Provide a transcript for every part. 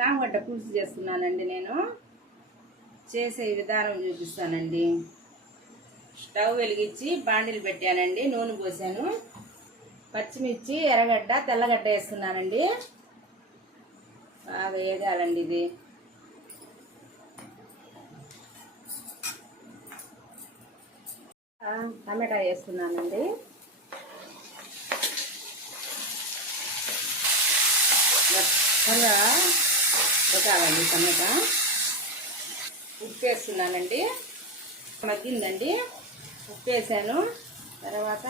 చామగడ్డ పులుసు చేస్తున్నానండి. నేను చేసే విధానం చూపిస్తానండి. స్టవ్ వెలిగించి బాండిలు పెట్టానండి. నూనె పోసాను. పచ్చిమిర్చి, ఎర్రగడ్డ, తెల్లగడ్డ వేస్తున్నానండి. బాగా వేగాలండి. ఇది టమాటా వేస్తున్నానండి. మెత్తగా ఉడకాలండి టమాటా. ఉప్పు వేస్తున్నానండి. మగ్గిందండి. ఉప్పు వేసాను. తర్వాత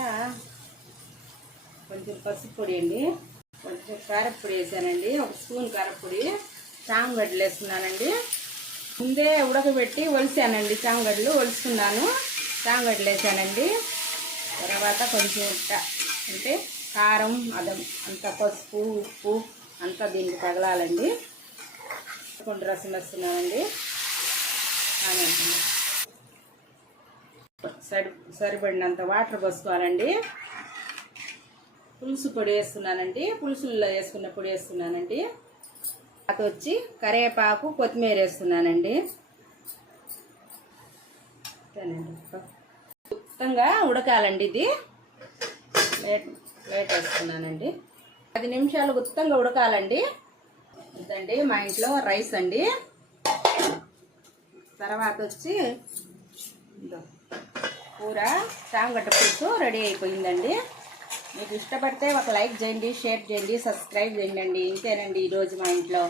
కొంచెం పసుపు పొడి అండి, కొంచెం కారపొడి వేసానండి. 1 స్పూన్ కారపొడి. చామగడ్డలు వేస్తున్నానండి. ముందే ఉడకబెట్టి ఒలిసానండి. చామగడ్డలు ఒలుసుకున్నాను. చామగడ్డలు వేసానండి. తర్వాత కొంచెం అంటే కారం అంత పసుపు, ఉప్పు అంతా దీనికి తగలాలండి. కొంచెం రసం వేస్తున్నానండి. సరిపడినంత వాటర్ పోసుకోవాలండి. పులుసు పొడి వేస్తున్నానండి. పులుసుల్లో వేసుకున్న పొడి వేస్తున్నానండి. అది వచ్చి కరివేపాకు, కొత్తిమీర వేస్తున్నానండి. మొత్తంగా ఉడకాలండి. ఇది ప్లేట్ వేస్తున్నానండి. 10 నిమిషాలు గుత్తంగా ఉడకాలండి. ఇదండి మా ఇంట్లో రైస్ అండి. తర్వాత వచ్చి కూర చామగడ్డ పులుసు రెడీ అయిపోయిందండి. మీకు ఇష్టపడితే ఒక లైక్ చేయండి, షేర్ చేయండి, సబ్స్క్రైబ్ చేయండి. ఇంతేనండి ఈరోజు మా ఇంట్లో.